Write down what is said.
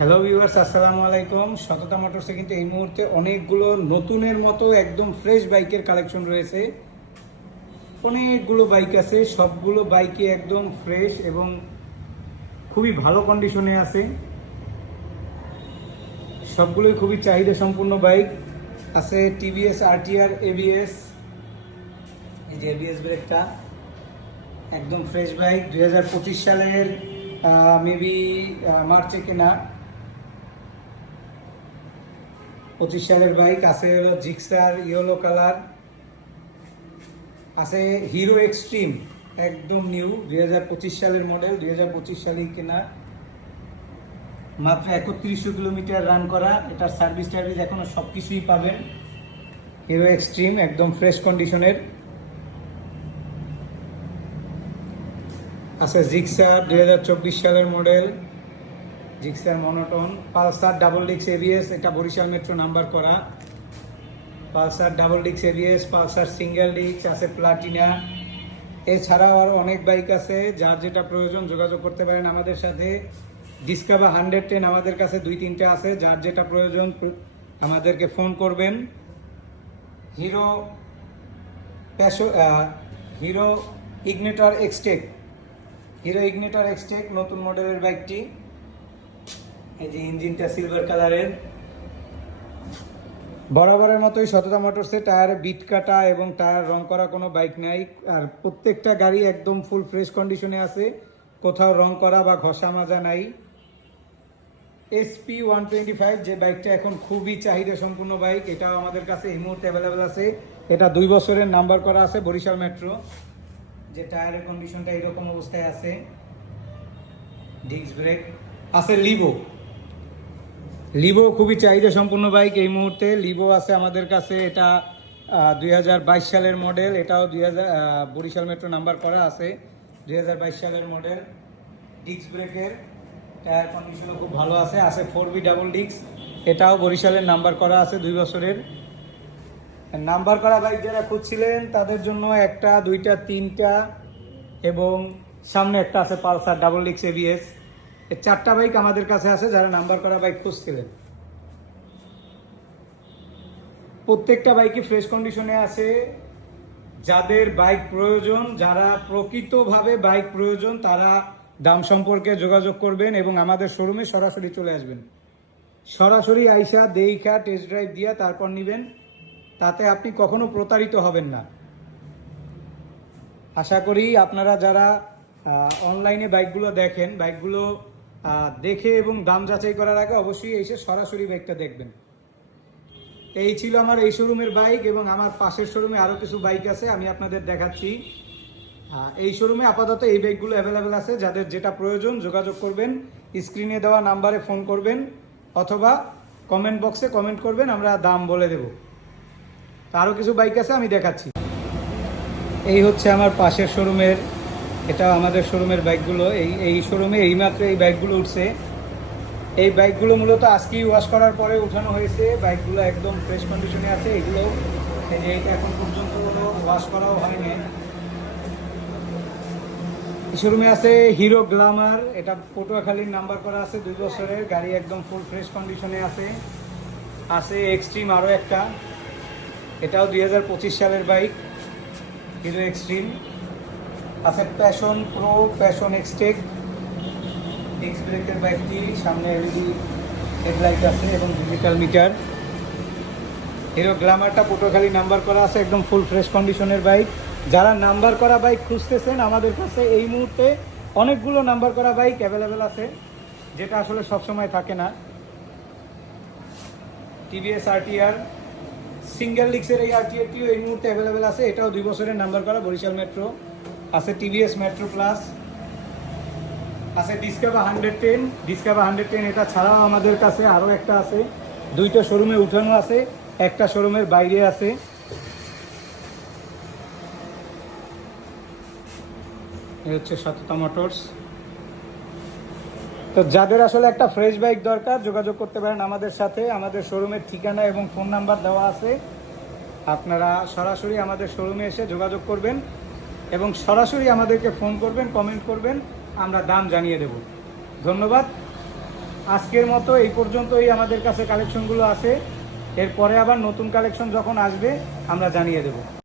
Hello viewers, আসসালামু আলাইকুম। সততা মোটরসে কিন্তু এই মুহূর্তে অনেকগুলো নতুনের মতো একদম ফ্রেশ বাইকের কালেকশন রয়েছে। অনেকগুলো বাইক আছে, সবগুলো বাইকে একদম ফ্রেশ এবং খুবই ভালো কন্ডিশনে আছে। সবগুলোই খুবই চাহিদা সম্পূর্ণ বাইক। আছে টিভিএস আরটিআর এবিএস, এই যে এবিএস ব্রেকটা একদম ফ্রেশ বাইক, 2025 সালের মেবি মার্চে কেনা, 25 সালের বাইক। আছে হলো জিক্সার ইয়েলো কালার, আছে হিরো এক্সট্রিম একদম নিউ 2025 সালের মডেল, 2025 সালেই কেনা, মাত্র 3100 কিলোমিটার রান করা। এটার সার্ভিস টার্ভিস এখনো সব কিছুই পাবেন। হিরো এক্সট্রিম একদম ফ্রেশ কন্ডিশনের। আছে জিক্সার 2024 সালের model, Gixxer monotone. Pulsar double ডিক্স এবিএস, এটা বরিশাল মেট্রো নাম্বার করা। পালসার ডাবল ডিক্স এবিএস, পালসার সিঙ্গেল ডিক্স, আছে প্লাটিনা। এছাড়াও আরও অনেক বাইক আছে, যার যেটা প্রয়োজন যোগাযোগ করতে পারেন আমাদের সাথে। ডিসকভার 110 আমাদের কাছে 2-3টে আছে, যার যেটা প্রয়োজন আমাদেরকে ফোন করবেন। Hero hero ignitor Xtec, hero ignitor Xtec নতুন মডেলের বাইকটি। এই যে ইঞ্জিনটা সিলভার কালারের। বরাবরের মতোই সততা মোটরসে টায়ারে বিট কাটা এবং টায়ার রং করা কোনো বাইক নাই। আর প্রত্যেকটা গাড়ি একদম ফুল ফ্রেশ কন্ডিশনে আছে, কোথাও রং করা বা ঘষা মাজা নাই। SP 125 যে বাইকটা এখন খুবই চাহিদা সম্পূর্ণ বাইক, এটাও আমাদের কাছে এই মুহূর্তে অ্যাভেলেবেল আছে। এটা 2 বছরের নাম্বার করা আছে বরিশাল মেট্রো। যে টায়ারের কন্ডিশনটা এরকম অবস্থায় আছে। ডিস্ক ব্রেক আছে। লিভো খুবই চাহিদা সম্পূর্ণ বাইক এই মুহূর্তে। লিভো আছে আমাদের কাছে, এটা 2022 সালের মডেল, এটাও বরিশাল মেট্রো নাম্বার করা আছে, 2022 সালের মডেল। ডিস্ক ব্রেকের টায়ার কন্ডিশনও খুব ভালো আছে। আছে 4B ডাবল ডিস্ক, এটাও বরিশালের নাম্বার করা আছে, 2 বছরের নাম্বার করা বাইক। যারা খুঁজছিলেন তাদের জন্য 1টা 2টা 3টা এবং সামনে একটা আছে পালসার ডাবল ডিস্ক এবিএস। এই 4টা বাইক আমাদের কাছে আছে, যারা নাম্বার করা বাইক খুঁজছিলেন। প্রত্যেকটা বাইকই ফ্রেশ কন্ডিশনে আছে। যাদের বাইক প্রয়োজন, যারা প্রকৃতভাবে বাইক প্রয়োজন, তারা দাম সম্পর্কে যোগাযোগ করবেন এবং আমাদের শোরুমে সরাসরি চলে আসবেন। সরাসরি আইসা দেইখা টেস্ট ড্রাইভ দিয়া তারপর নেবেন, তাতে আপনি কখনো প্রতারিত হবেন না। আশা করি আপনারা যারা অনলাইনে বাইকগুলো দেখেন, বাইকগুলো দেখে এবং দাম যাচাই করার আগে অবশ্যই এসে সরাসরি বাইকটা দেখবেন। এই ছিল আমার এই শোরুমের বাইক, এবং আমার পাশের শোরুমে আরও কিছু বাইক আছে, আমি আপনাদের দেখাচ্ছি। এই শোরুমে আপাতত এই বাইকগুলো অ্যাভেলেবেল আছে। যাদের যেটা প্রয়োজন যোগাযোগ করবেন, স্ক্রিনে দেওয়া নাম্বারে ফোন করবেন অথবা কমেন্ট বক্সে কমেন্ট করবেন, আমরা দাম বলে দেব। আরও কিছু বাইক আছে, আমি দেখাচ্ছি। এই হচ্ছে আমার পাশের শোরুমের, এটা আমাদের শোরুমের বাইকগুলো। এই শোরুমে এইমাত্র এই বাইকগুলো উঠছে। এই বাইকগুলো মূলত আজকেই ওয়াশ করার পরে উঠানো হয়েছে। বাইকগুলো একদম ফ্রেশ কন্ডিশনে আছে। এগুলো এই যে এটা এখন পর্যন্ত ওয়াশ করাও হয়নি। এই শোরুমে আছে হিরো গ্ল্যামার, এটা পটুয়াখালীর নাম্বার করা আছে, 2 বছরের গাড়ি, একদম ফুল ফ্রেশ কন্ডিশনে আছে। আছে এক্সট্রিম আরও একটা, এটাও 2025 সালের বাইক, হিরো এক্সট্রিম। আছে Passion Pro, Passion XTec disc ব্রেকের বাইকটি, সামনে এলইডি হেডলাইট আছে এবং ডিজিটাল মিটার। হিরো গ্ল্যামারটা পটুয়াখালী নাম্বার করা আছে, একদম ফুল ফ্রেশ কন্ডিশনের বাইক। যারা নাম্বার করা বাইক খুঁজতেছেন, আমাদের কাছে এই মুহূর্তে অনেকগুলো নাম্বার করা বাইক অ্যাভেলেবেল আছে, যেটা আসলে সবসময় থাকে না। টিভিএস আরটিআর সিঙ্গেল ডিস্কের এই আরটিআরটিও এই মুহূর্তে অ্যাভেলেবেল আছে, এটাও 2 বছরের নাম্বার করা বরিশাল মেট্রো। আছে টিভিএস মেট্রো প্লাস, আছে ডিসকভার 110, ডিসকভার 110। এটা ছাড়াও আমাদের কাছে আরও একটা আছে, 2টা শোরুমে উঠানো আছে, একটা শোরুমের বাইরে আছে। এই হচ্ছে সততা মোটরস। তো যাদের আসলে একটা ফ্রেশ বাইক দরকার, যোগাযোগ করতে পারেন আমাদের সাথে। আমাদের শোরুমের ঠিকানা এবং ফোন নাম্বার দেওয়া আছে। আপনারা সরাসরি আমাদের শোরুমে এসে যোগাযোগ করবেন এবং সরাসরি আমাদেরকে ফোন করবেন, কমেন্ট করবেন, আমরা দাম জানিয়ে দেব। ধন্যবাদ। আজকের মতো এই পর্যন্তই আমাদের কাছে কালেকশনগুলো আছে। এরপরে আবার নতুন কালেকশন যখন আসবে আমরা জানিয়ে দেবো।